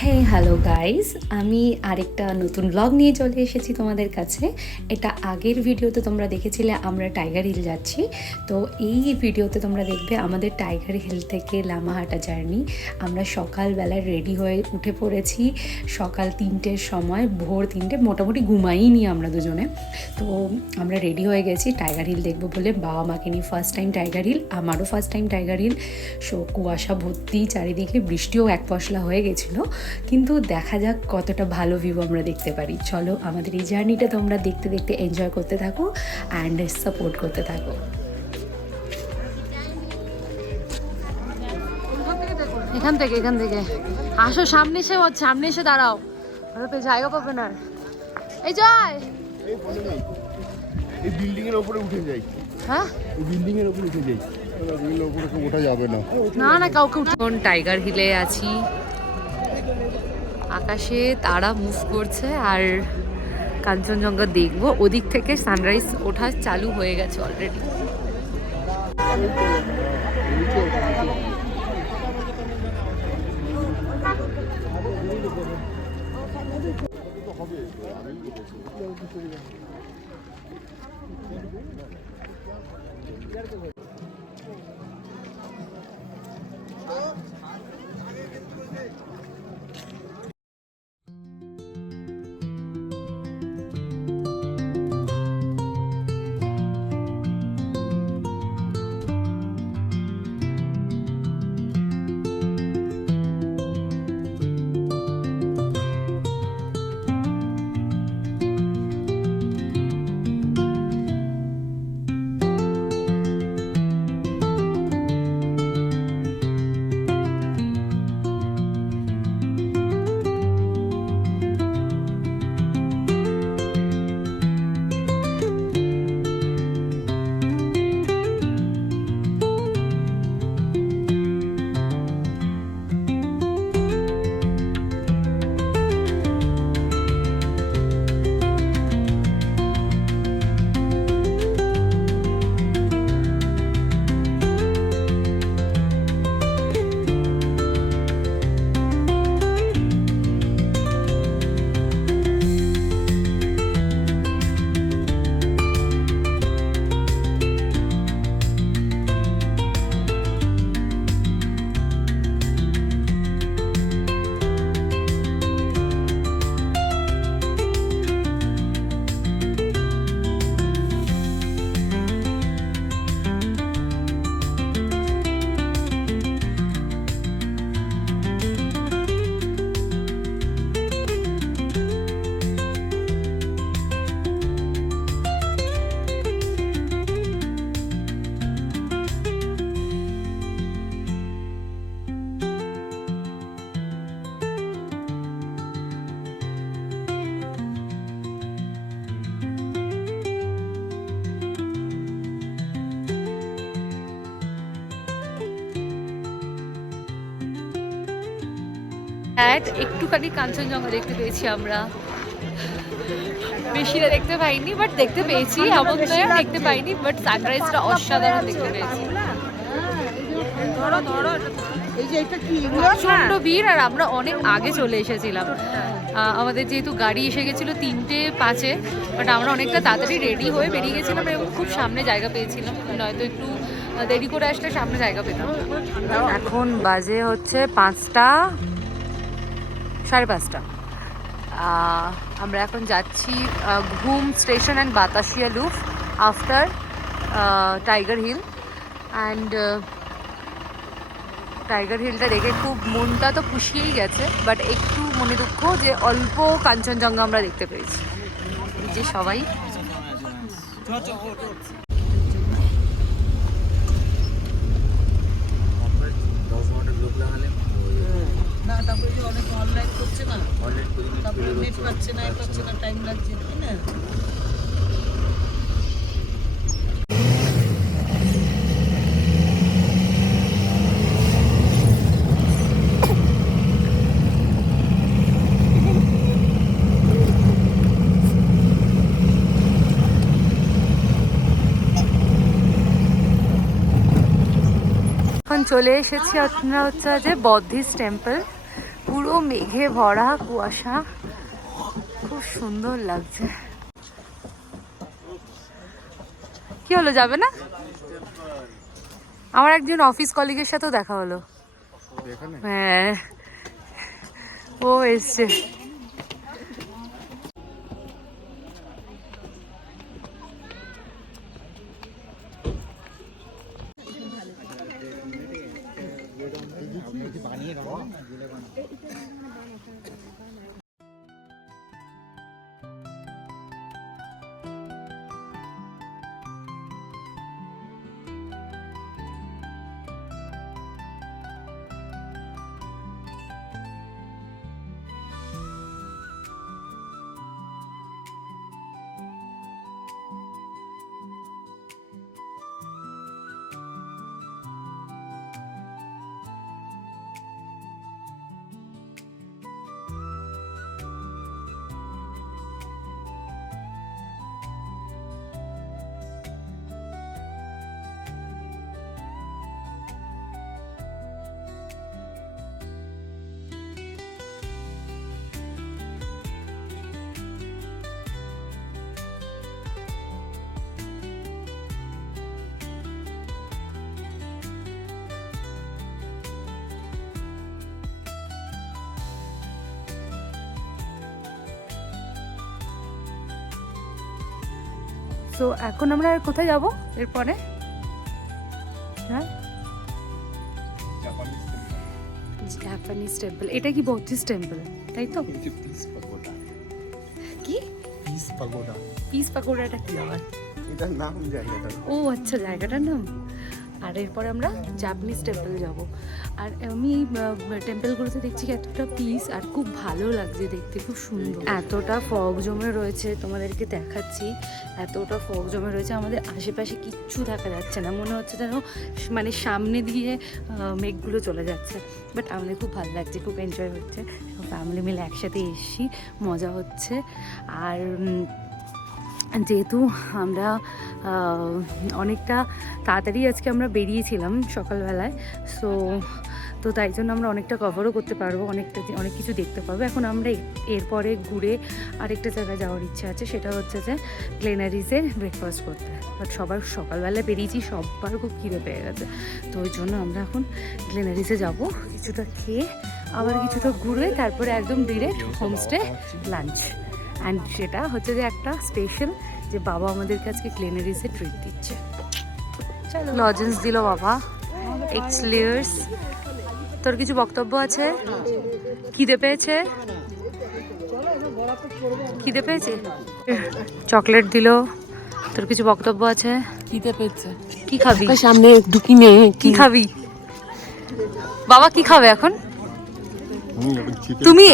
Hello guys, আমি আরেকটা নতুন ব্লগ নিয়ে চলে এসেছি তোমাদের কাছে। এটা আগের ভিডিওতে তোমরা দেখেছিলে আমরা টাইগার হিল যাচ্ছি। তো এই ভিডিওতে তোমরা দেখবে আমাদের টাইগার হিল থেকে লামাহাটা জার্নি। আমরা সকালবেলায় রেডি হয়ে উঠে পড়েছি সকাল 3টের সময়, ভোর 3টে, মোটামুটি ঘুমাইনি আমরা দুজনে। তো আমরা রেডি হয়ে গেছি টাইগার হিল দেখবো বলে। বাবা মাকে নিয়ে ফার্স্ট টাইম টাইগার হিল, আমারও first time Tiger Hill. So কুয়াশা ভর্তি চারিদিকে, বৃষ্টিও এক পশলা হয়ে গেছিলো, কিন্তু দেখা যাক কতটা ভালো ভিউ আমরা দেখতে পারি। চলো আমাদের এই জার্নিটা তোমরা দেখতে দেখতে এনজয় করতে থাকো অ্যান্ড সাপোর্ট করতে থাকো। এখান থেকে আসো, সামনে এসে দাঁড়াও, জায়গা পাবে না। এই জয়, এই বিল্ডিং এর উপরে উঠে যাই। হ্যাঁ, এই বিল্ডিং এর উপরে উঠে যাই। বিল্ডিং এর উপরে ওঠা যাবে না। না কাউকে এখন টাইগার হিলে আছি। আকাশে তারা মুভ করছে আর কাঞ্চনজঙ্ঘা দেখবো। ওদিক থেকে সানরাইজ ওঠা চালু হয়ে গেছে অলরেডি। একটুখানি কাঞ্চনজঙ্ঘা দেখতে পেয়েছি আমরা, বেশিটা দেখতে পাইনি, বাট দেখতে পেয়েছি। এমন দেখতে পাইনি, বাট সানরাইজটা অসাধারণ দেখতে পেয়েছি। প্রচন্ড ভিড়, আর আমরা অনেক আগে চলে এসেছিলাম। আমাদের যেহেতু গাড়ি এসে গেছিলো 3:05, বাট আমরা অনেকটা তাড়াতাড়ি রেডি হয়ে বেরিয়ে গেছিলাম এবং খুব সামনে জায়গা পেয়েছিলাম। নয়তো একটু দেরি করে আসলে সামনে জায়গা পেতাম। এখন বাজে হচ্ছে 5:30। আমরা এখন যাচ্ছি Ghum station and Batasia loop after Tiger Hill. And Tiger হিলটা দেখে খুব মনটা তো খুশিয়েই গেছে, বাট একটু মনে দুঃখ যে অল্প কাঞ্চনজঙ্ঘা আমরা দেখতে পেয়েছি। এই যে সবাই না, তারপরে যে অনেক অনলাইন করছে না, তারপরে নেট পাচ্ছে না, টাইম লাগছে, তাই না? এখন চলে এসেছি আপনারা হচ্ছে যে বদ্ধিস্ট টেম্পল। পুরো মেঘে ভরা কুয়াশা, খুব সুন্দর লাগছে। কি হলো, যাবে না? আমার একজন অফিস কলিগের সাথেও দেখা হলো। হ্যাঁ, ও এসছে। তো এখন আমরা কোথায় যাব এরপরে? হ্যাঁ, জাপানিজ টেম্পল। এটা কি বৌদ্ধিস্ট টেম্পল, তাই তো? কি পিস পাগোডাটা কি আবার? এটার নাম জায়গাটা। ও আচ্ছা, জায়গাটার নাম। আর এরপরে আমরা জাপানিজ টেম্পল যাব। আর আমি টেম্পলগুলোতে দেখছি এতটা পিস আর খুব ভালো লাগছে দেখতে, খুব সুন্দর। এতটা ফগ জমে রয়েছে, তোমাদেরকে দেখাচ্ছি। এতটা ফগ জমে রয়েছে, আমাদের আশেপাশে কিচ্ছু দেখা যাচ্ছে না, মনে হচ্ছে যেন মানে সামনে দিয়ে মেঘগুলো চলে যাচ্ছে। বাট আমাদের খুব ভালো লাগছে, খুব এনজয় হচ্ছে। ফ্যামিলি মিলে একসাথে এসছি, মজা হচ্ছে। আর যেহেতু আমরা অনেকটা তাড়াতাড়ি আজকে আমরা বেরিয়েছিলাম সকালবেলায়, তো তাই জন্য আমরা অনেকটা কভারও করতে পারবো, অনেক কিছু দেখতে পারবো। এখন আমরা এরপরে ঘুরে আরেকটা জায়গায় যাওয়ার ইচ্ছা আছে, সেটা হচ্ছে যে গ্লেনারিসে ব্রেকফাস্ট করতে। বাট সবার সকালবেলায় বেরিয়েছি, সবার খুব খিদে পেয়ে গেছে, তো ওই জন্য আমরা এখন গ্লেনারিসে যাব, কিছুটা খেয়ে আবার কিছুটা ঘুরে তারপরে একদম ডিরেক্ট হোমস্টে লাঞ্চ। অ্যান্ড সেটা হচ্ছে যে একটা স্পেশাল, যে বাবা আমাদের কাছে গ্লেনারিসে ট্রিট দিচ্ছে। লজেন্স দিল বাবা, এক্সলিয়ার্স। তোর কিছু বক্তব্য আছে? খিদে পেয়েছে? খিদে পেয়েছে? চকলেট দিল। তোর কিছু বক্তব্য আছে? খিদে পেয়েছে। কি খাবি? সামনে ঢুকি নে। কি খাবি বাবা? কি খাবে এখন? তুমি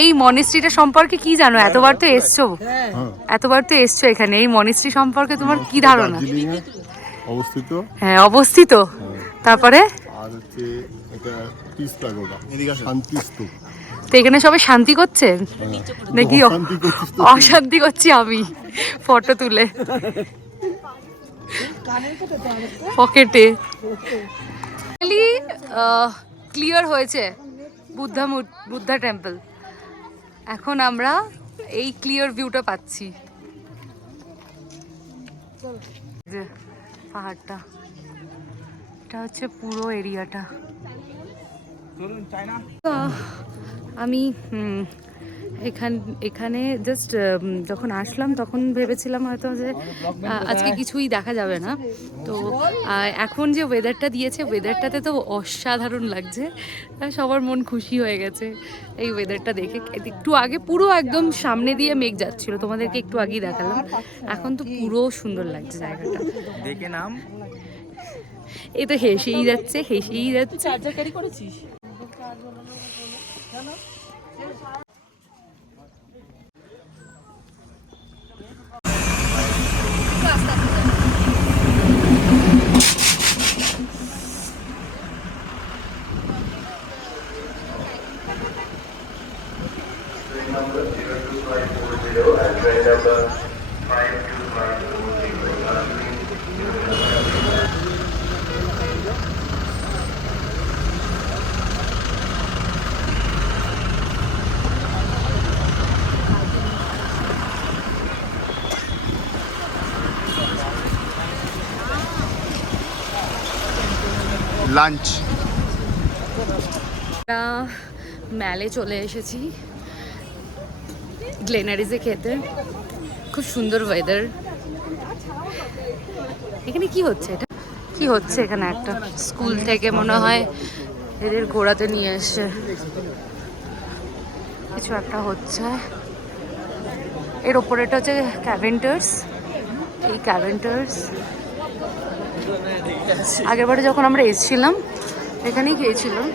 এই মনেস্ট্রিটা সম্পর্কে কি জানো? এতবার তো এসছো, এখানে এই মনেস্ট্রি সম্পর্কে তোমার কি ধারণা? অবস্থিত। হ্যাঁ, অবস্থিত। তারপরে আর হচ্ছে এটা পিস পাগোডা, শান্তি স্তূপ। তো এখানে সবাই শান্তি করছে নাকি শান্তি করছিস তো? অশান্তি করছি আমি ফটো তুলে পকেটে। ক্লিয়ার হয়েছে বুদ্ধা টেম্পল। এখন আমরা এই ক্লিয়ার ভিউটা পাচ্ছি, যে পাহাড়টা, এটা হচ্ছে পুরো এরিয়াটা। আমি এখানে জাস্ট যখন আসলাম তখন ভেবেছিলাম হয়তো যে আজকে কিছুই দেখা যাবে না, তো এখন যে ওয়েদারটা দিয়েছে, ওয়েদারটাতে তো অসাধারণ লাগছে, সবার মন খুশি হয়ে গেছে এই ওয়েদারটা দেখে। একটু আগে পুরো একদম সামনে দিয়ে মেঘ যাচ্ছিল, তোমাদেরকে একটু আগেই দেখালাম, এখন তো পুরো সুন্দর লাগছে জায়গাটা দেখে নাম। এই তো হেসেই যাচ্ছে। চার্জার ক্যারি করেছিস? Number 02540 and train number 52540. Lunch. আমরা ম্যালে চলে এসেছি গ্লেনারিজে খেতে। খুব সুন্দর ওয়েদার। এখানে কি হচ্ছে? এটা কি হচ্ছে? এখানে একটা স্কুল থেকে মনে হয় এদের ঘোরাতে নিয়ে এসছে, কিছু একটা হচ্ছে। এর ওপরে এটা হচ্ছে ক্যাভেন্টার্স। এই ক্যাভেন্টার্স আগেরবারে যখন আমরা এসেছিলাম এখানেই খেয়েছিলাম।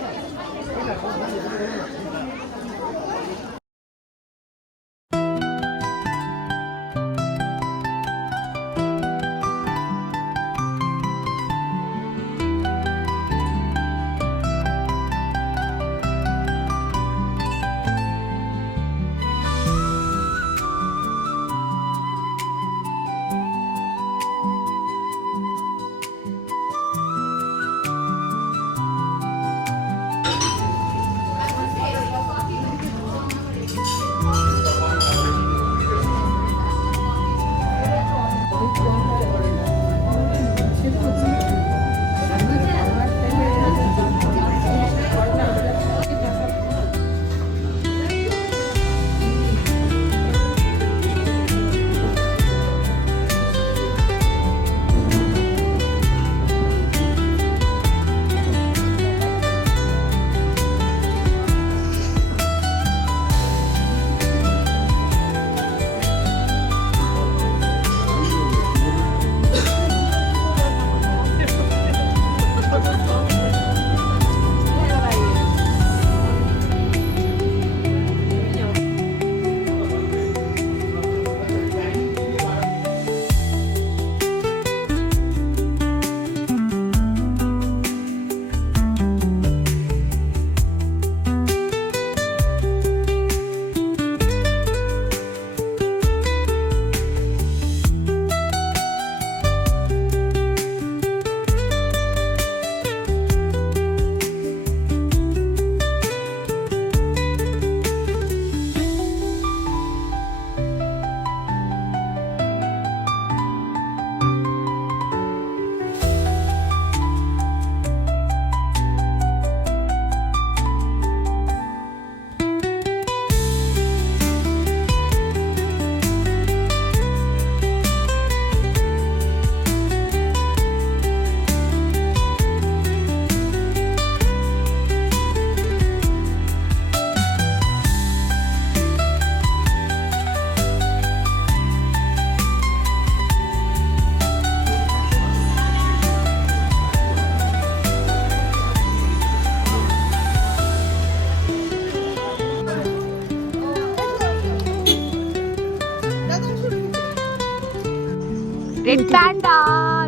Red panda,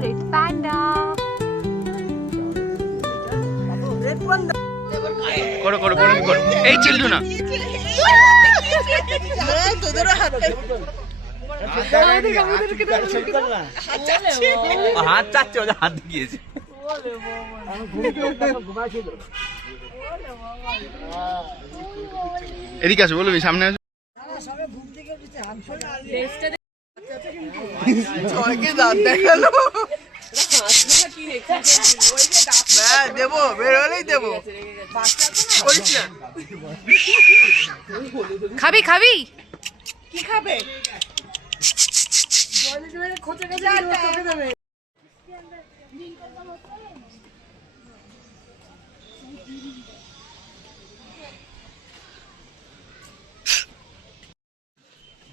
red panda. করো করো করো করো, এই চিল্লু না। হাত চাচ্ছে, ওদের হাত গিয়েছে। এদিকে আসো, বলবি সামনে আসো। জয়কে দাঁত দেখালো। দেবো, বের হলেই দেবো। খাবি খাবি কি খাবে?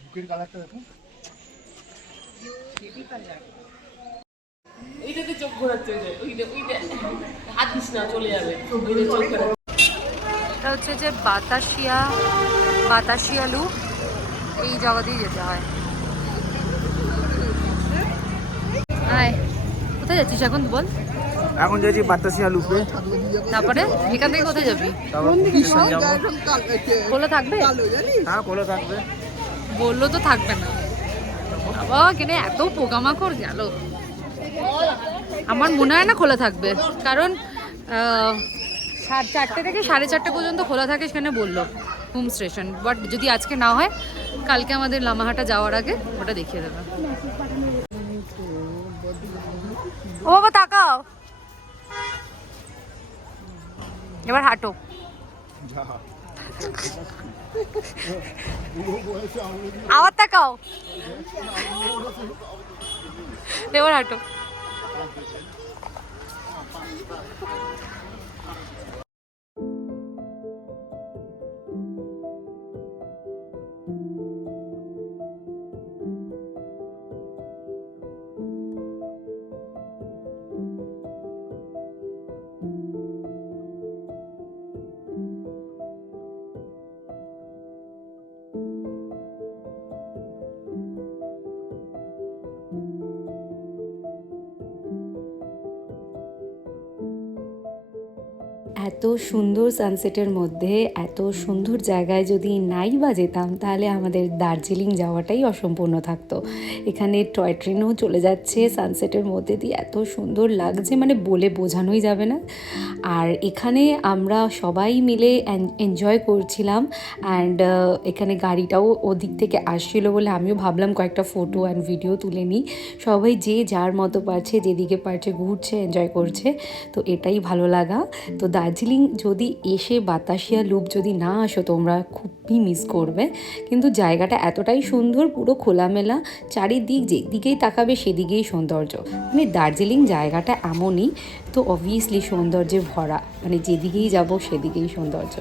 বুকের কালারটা দেখো। এইটাতে চোখ ঘোরাচ্ছে, ওইটা হাত দিস না, চলে যাবে। ওইটা চোখ ঘোরাচ্ছে। এটা হচ্ছে যে বাতাসিয়া লুপ। এই জায়গাতেই যেতে হয়। হাই, কোথায় যাচ্ছিস এখন বল? এখন যাচ্ছি বাতাসিয়া লুপে। তারপরে এখান থেকে কোথায় যাবি? খোলা থাকবে? হ্যাঁ, খোলা থাকবে। বললো তো থাকবে না। বাবা কেনে এত পোকামাকড় গেল। আমার মনে হয় না খোলা থাকবে, কারণ 4:30 থেকে 4:30 পর্যন্ত খোলা থাকে সেখানে বললো হোম স্টেশন। বাট যদি আজকে না হয়, কালকে আমাদের লামাহাটা যাওয়ার আগে ওটা দেখিয়ে দেবে। ও বাবা তাকাও। এবার হাঁটো। আবার তাকাও, এবার হাঁটো। এত সুন্দর সানসেটের মধ্যে এত সুন্দর জায়গায় যদি নাই বা যেতাম তাহলে আমাদের দার্জিলিং যাওয়াটাই অসম্পূর্ণ থাকতো। এখানে টয় ট্রেনও চলে যাচ্ছে সানসেটের মধ্যে দিয়ে, এত সুন্দর লাগছে মানে বলে বোঝানোই যাবে না। আর এখানে আমরা সবাই মিলে এনজয় করছিলাম অ্যান্ড এখানে গাড়িটাও ওদিক থেকে আসছিলো বলে আমিও ভাবলাম কয়েকটা ফটো অ্যান্ড ভিডিও তুলে নিই। সবাই যে যার মতো পারছে, যেদিকে পারছে ঘুরছে, এনজয় করছে, তো এটাই ভালো লাগা। তো দার্জিলিং যদি এসে বাতাসিয়া লুপ যদি না আসো তোমরা খুবই মিস করবে, কিন্তু জায়গাটা এতটাই সুন্দর, পুরো খোলামেলা, চারিদিক যেদিকেই তাকাবে সেদিকেই সৌন্দর্য। মানে দার্জিলিং জায়গাটা এমনই, তো অবভিয়াসলি সৌন্দর্যে ভরা, মানে যেদিকেই যাব সেদিকেই সৌন্দর্য।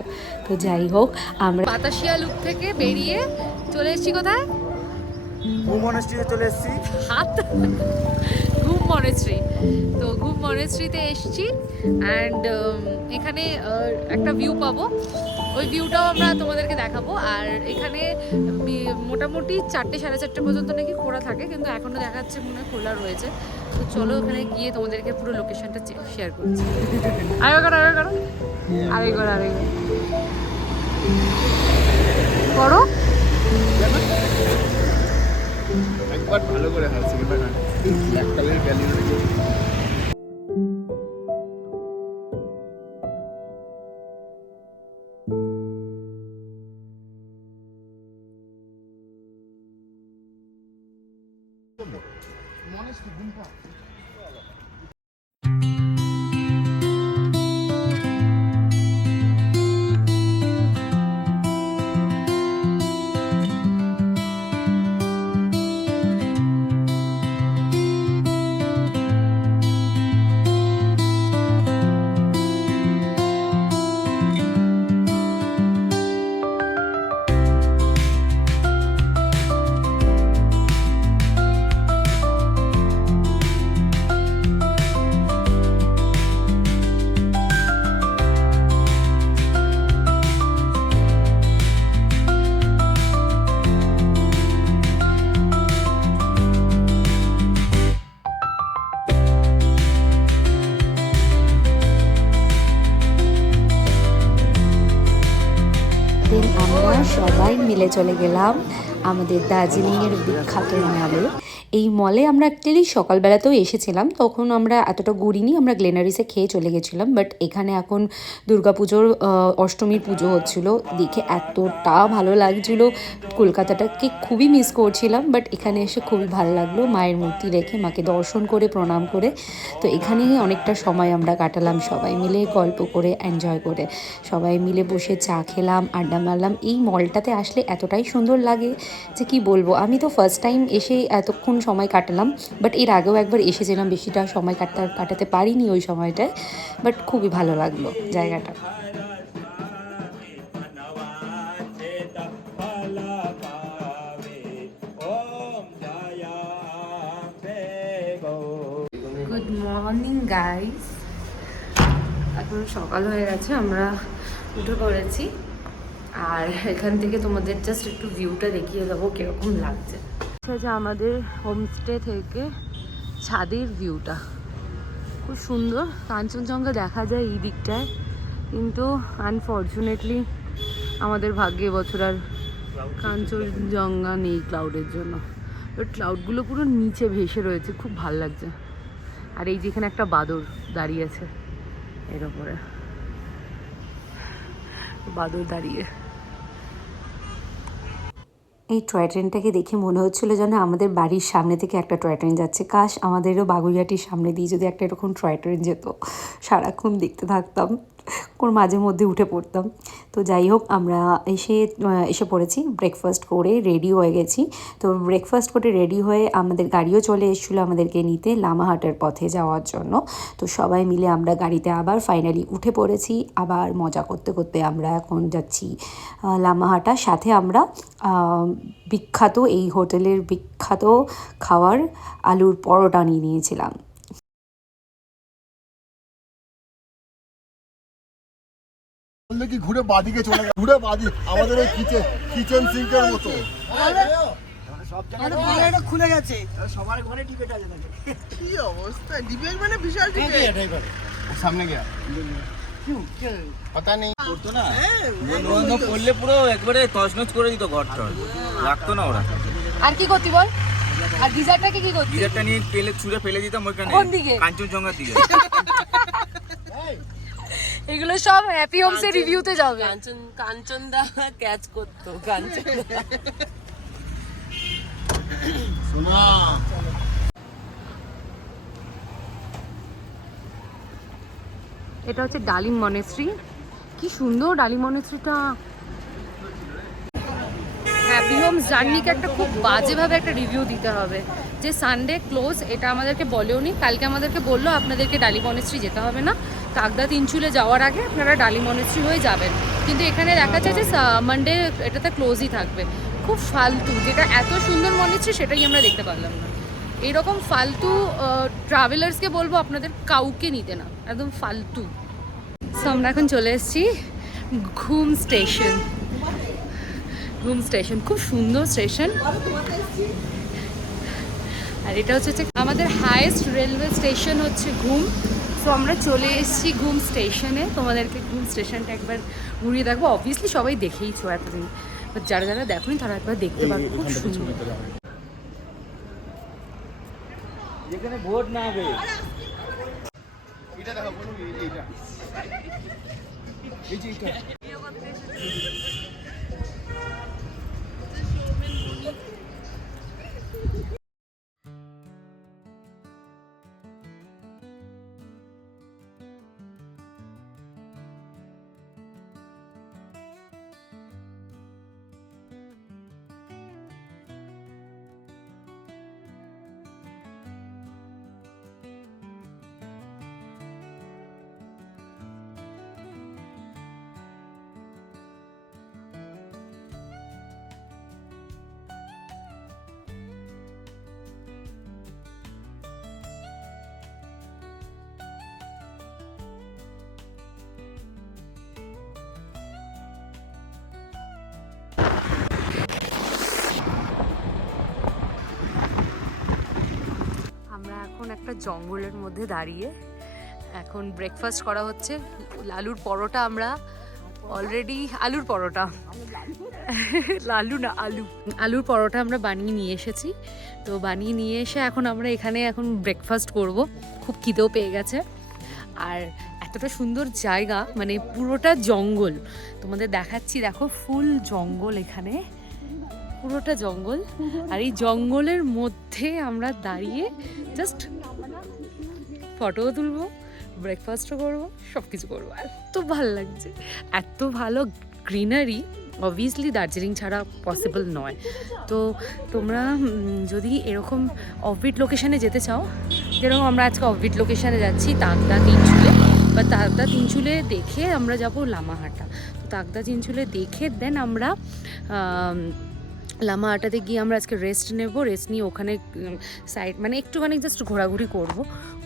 তো যাই হোক, আমরা বাতাসিয়া লুপ থেকে বেরিয়ে চলে এসেছি কোথায়? মনেস্ট্রিতে চলে এসেছি। হাত ঘুম মনেস্ট্রি। তো ঘুম মনেস্ট্রিতে এসেছি অ্যান্ড এখানে একটা ভিউ পাবো, ওই ভিউটাও আমরা তোমাদেরকে দেখাবো। আর এখানে মোটামুটি 4টে সাড়ে 4টে পর্যন্ত নাকি খোলা থাকে, কিন্তু এখনও দেখাচ্ছে মনে হয় খোলা রয়েছে। তো চলো ওখানে গিয়ে তোমাদেরকে পুরো লোকেশনটা শেয়ার করছি। আগে করো করো একবার ভালো করে হাসি ব্ল্যাক কালারের ব্যালিউড দেন আমরা সবাই মিলে চলে গেলাম আমাদের দার্জিলিংয়ের বিখ্যাত মলে। এই মলে আমরা অ্যাকচুয়ালি সকালবেলাতেও এসেছিলাম, তখন আমরা এতটা ঘুরিনি, আমরা গ্লেনারিসে খেয়ে চলে গেছিলাম। বাট এখানে এখন দুর্গাপুজোর অষ্টমীর পুজো হচ্ছিল, দেখে এতটা ভালো লাগছিলো। কলকাতাটাকে খুবই মিস করছিলাম, বাট এখানে এসে খুবই ভালো লাগলো, মায়ের মূর্তি রেখে মাকে দর্শন করে প্রণাম করে। তো এখানেই অনেকটা সময় আমরা কাটালাম সবাই মিলে, গল্প করে এনজয় করে, সবাই মিলে বসে চা খেলাম, আড্ডা মারলাম। এই মলটাতে আসলে এতটাই সুন্দর লাগে যে কি বলবো। আমি তো ফার্স্ট টাইম এসে এতক্ষণ সময় কাটালাম, বাট এর আগেও একবার এসেছিলাম, বেশিটা সময় কাটাতে পারিনি ওই সময়টায়, বাট খুবই ভালো লাগলো জায়গাটা। গুড মর্নিং গাইস, এখন সকাল হয়ে গেছে, আমরা উঠে পড়েছি। আর এখান থেকে তোমাদের জাস্ট একটু ভিউটা দেখিয়ে দেবো কীরকম লাগছে। যে আমাদের হোমস্টে থেকে ছাদের ভিউটা খুব সুন্দর, কাঞ্চনজঙ্ঘা দেখা যায় এই দিকটায়, কিন্তু আনফর্চুনেটলি আমাদের ভাগ্যে এবছর আর কাঞ্চনজঙ্ঘা নেই ক্লাউডের জন্য। বাট ক্লাউডগুলো পুরো নিচে ভেসে রয়েছে, খুব ভাল লাগছে। আর এই যেখানে একটা বাদর দাঁড়িয়ে আছে, এর ওপরে বাদর দাঁড়িয়ে। এই টয় ট্রেনটাকে দেখে মনে হচ্ছিলো যেন আমাদের বাড়ির সামনে থেকে একটা টয় ট্রেন যাচ্ছে। কাশ আমাদেরও বাগুইহাটির সামনে দিয়ে যদি একটা এরকম টয় ট্রেন যেত, সারাক্ষণ দেখতে থাকতাম। কোন মাঝে মধ্যে উঠে পড়তাম। তো যাই হোক, আমরা এসে পড়েছি, ব্রেকফাস্ট করে রেডি হয়ে গেছি। তো ব্রেকফাস্ট করে রেডি হয়ে আমাদের গাড়িও চলে এসেছিলো আমাদেরকে নিতে লামাহাটের পথে যাওয়ার জন্য। তো সবাই মিলে আমরা গাড়িতে আবার ফাইনালি উঠে পড়েছি। আবার মজা করতে করতে আমরা এখন যাচ্ছি লামাহাটা। সাথে আমরা বিখ্যাত এই হোটেলের বিখ্যাত খাবার আলুর পরোটা নিয়ে নিয়েছিলাম। বললে কি ঘুরে বাদিকে চলে গেল, ঘুরে বাদি আমাদের ওই কিচেন সিঙ্কের মতো খুলে গেছে। কি অবস্থা, ডিবেট মানে বিশাল ডিবেট। সামনে গিয়া पता नहीं করতো না, বন্ধু পড়লে পুরো একবারে তছনছ করে দিত, ঘরটা রাখতো না ওরা। আর কি করতি বল? আর গিজারটাকে কি করতি? গিজারটা নিয়ে পেলে ছুঁড়ে ফেলে দিতাম ওইখানে, কোন দিকে? কাঞ্চনজঙ্ঘার দিকে। এগুলো সব হ্যাপি হোমস এর রিভিউতে যাবে। কাঞ্চন দা ক্যাচ করতো, কাঞ্চন শোনা এটা হচ্ছে ডালিম মনেস্ট্রি। কি সুন্দর ডালিম মনেস্ট্রিটা। হ্যাপি হোমস জার্নিকে একটা খুব বাজেভাবে একটা রিভিউ দিতে হবে যে সানডে ক্লোজ, এটা আমাদেরকে বলেও নি। কালকে আমাদেরকে বললো আপনাদেরকে ডালি মনেস্ট্রি যেতে হবে না, কাকদা তিনচুলে যাওয়ার আগে আপনারা ডালি মনেস্ট্রি হয়ে যাবেন। কিন্তু এখানে দেখা যায় যে মানডে এটাতে ক্লোজই থাকবে। খুব ফালতু, যেটা এত সুন্দর মনেস্ট্রি সেটাই আমরা দেখতে পারলাম না। এইরকম ফালতু ট্রাভেলার্সকে বলবো আপনাদের কাউকে নিতে না, একদম ফালতু। সো আমরা এখন চলে এসেছি ঘুম স্টেশন। ঘুম স্টেশন খুব সুন্দর স্টেশন। আর এটা হচ্ছে আমাদের হাইয়েস্ট রেলওয়ে স্টেশন হচ্ছে ঘুম। সো আমরা চলে এসেছি ঘুম স্টেশনে। তোমাদেরকে ঘুম স্টেশনটা একবার ঘুরিয়ে দেখবো। অবভিয়াসলি সবাই দেখেইছো এতদিন, বাট যারা যারা দেখোনি তারা একবার দেখতে পারবে। খুব সুন্দর। যেখানে ভোট না হবে এটা দেখো বলুন, এইটা এই যে এটা এখন একটা জঙ্গলের মধ্যে দাঁড়িয়ে এখন ব্রেকফাস্ট করা হচ্ছে। আলুর পরোটা, আমরা অলরেডি আলুর পরোটা লালু না আলুর পরোটা আমরা বানিয়ে নিয়ে এসেছি। তো বানিয়ে নিয়ে এসে এখন আমরা এখানে এখন ব্রেকফাস্ট করব। খুব খিদেও পেয়ে গেছে। আর এতটা সুন্দর জায়গা, মানে পুরোটা জঙ্গল তোমাদের দেখাচ্ছি। দেখো ফুল জঙ্গল, এখানে পুরোটা জঙ্গল। আর এই জঙ্গলের মধ্যে আমরা দাঁড়িয়ে জাস্ট ফটোও তুলবো, ব্রেকফাস্টও করবো, সব কিছু করবো। এত ভালো লাগছে, এত ভালো গ্রিনারি। অবভিয়াসলি দার্জিলিং ছাড়া পসিবল নয়। তো তোমরা যদি এরকম অফবিট লোকেশানে যেতে চাও, যেরকম আমরা আজকে অফবিট লোকেশানে যাচ্ছি তাকদা তিনচুলে, বা তাকদা তিনচুলে দেখে আমরা যাব লামাহাটা। তো তাকদা তিনচুলে দেখে দেন আমরা লামাহাটাতে গিয়ে আমরা আজকে রেস্ট নেব। রেস্ট নিয়ে ওখানে সাইড মানে একটুখানি জাস্ট ঘোরাঘুরি করব।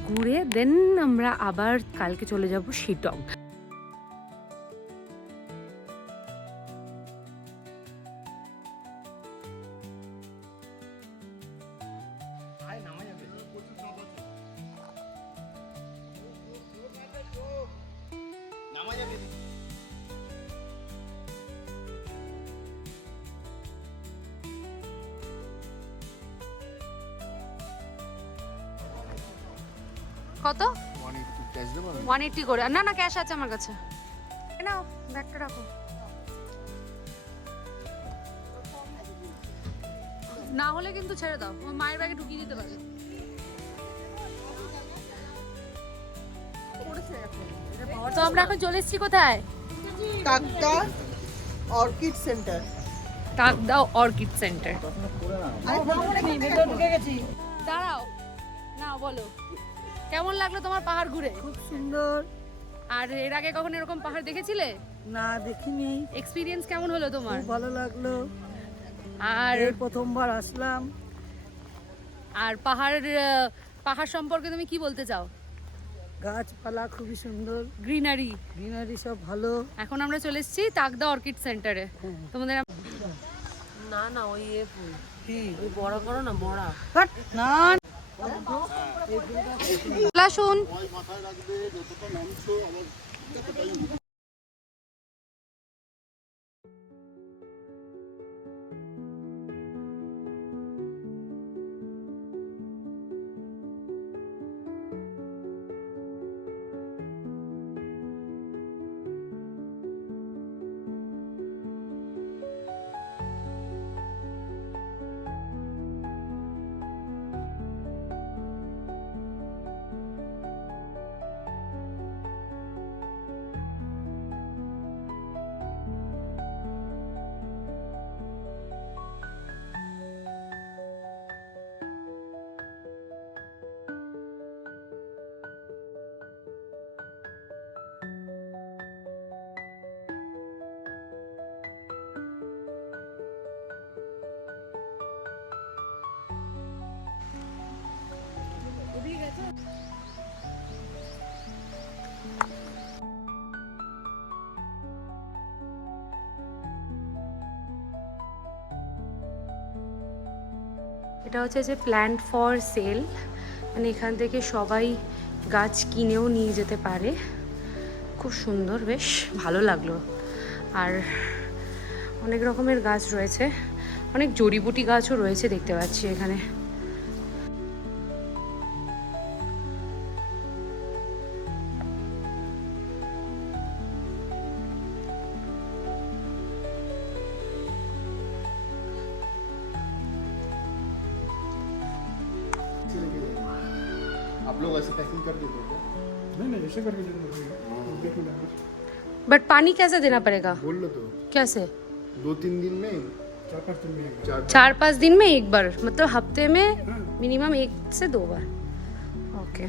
ঘুরে দেন আমরা আবার কালকে চলে যাব শিটং। কত? 180 করে। না না, ক্যাশ আছে আমার কাছে। নাও ব্যাগটা রাখো। না হলে কিন্তু ছেড়ে দাও, তোমার মায়ের ব্যাগে ঢুকিয়ে দিতে পারে। পড়েছে এখন, এটা পাওয়ার তো আমরা এখন চলে এসেছি কোথায়? কাকটা orchid centre. Takda orchid centre. দাঁড়াও না, বলো কেমন লাগলো তোমার পাহাড় ঘুরে? খুব সুন্দর। আর এর আগে কখন এরকম পাহাড় দেখেছিলে? না দেখিনি। এক্সপিরিয়েন্স কেমন হলো তোমার? ভালো লাগলো। আর এই প্রথমবার আসলাম। আর পাহাড় সম্পর্কে তুমি কি বলতে চাও? গাছপালা খুবই সুন্দর, গ্রিনারি গ্রিনারি সব ভালো। এখন আমরা চলে এসেছি টাকদা অর্কিড সেন্টারে। তোমাদের না না ওই ওই বড়া করো না, বড়া। না আসুন। মাথায় রাখবে যতটা নামছো আবার ততটাই এটা হচ্ছে যে প্ল্যান্ট ফর সেল, মানে এখান থেকে সবাই গাছ কিনেও নিয়ে যেতে পারে। খুব সুন্দর, বেশ ভালো লাগলো। আর অনেক রকমের গাছ রয়েছে, অনেক জড়িবুটি গাছও রয়েছে দেখতে পাচ্ছি এখানে। आप लोग ऐसे पैकिंग कर देते हो? नहीं ऐसे करके देख लेना। बट पानी कैसे देना पड़ेगा? बोल लो तो कैसे? 2-3 दिन में 4-5 दिन में 4-5 दिन में एक बार, मतलब हफ्ते में मिनिमम 1 से 2 बार। ओके।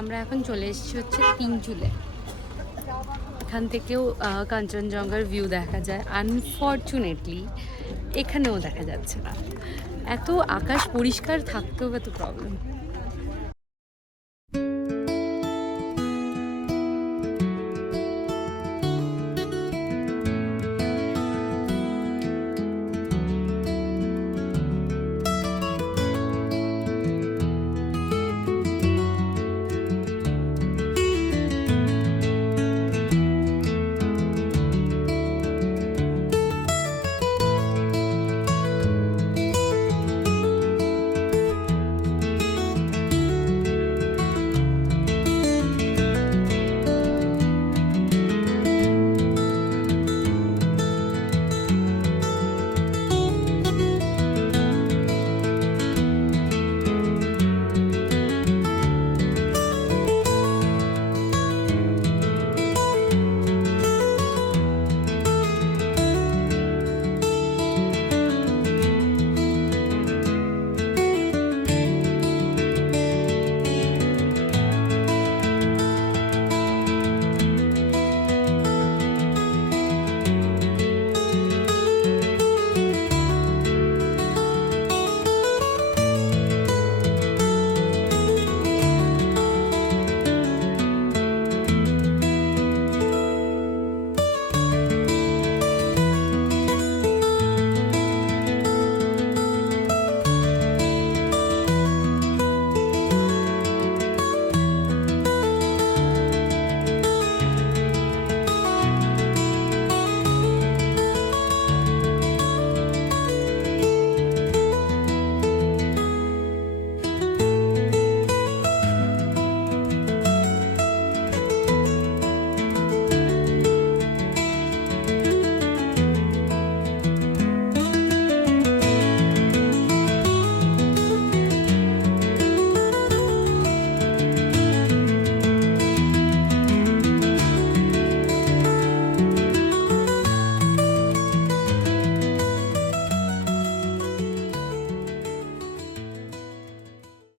আমরা এখন চলে এসেছি হচ্ছে তিনচুলে। এখান থেকেও কাঞ্চনজঙ্ঘার ভিউ দেখা যায়। আনফর্চুনেটলি এখানেও দেখা যাচ্ছে না। এত আকাশ পরিষ্কার থাকতেও এত প্রবলেম।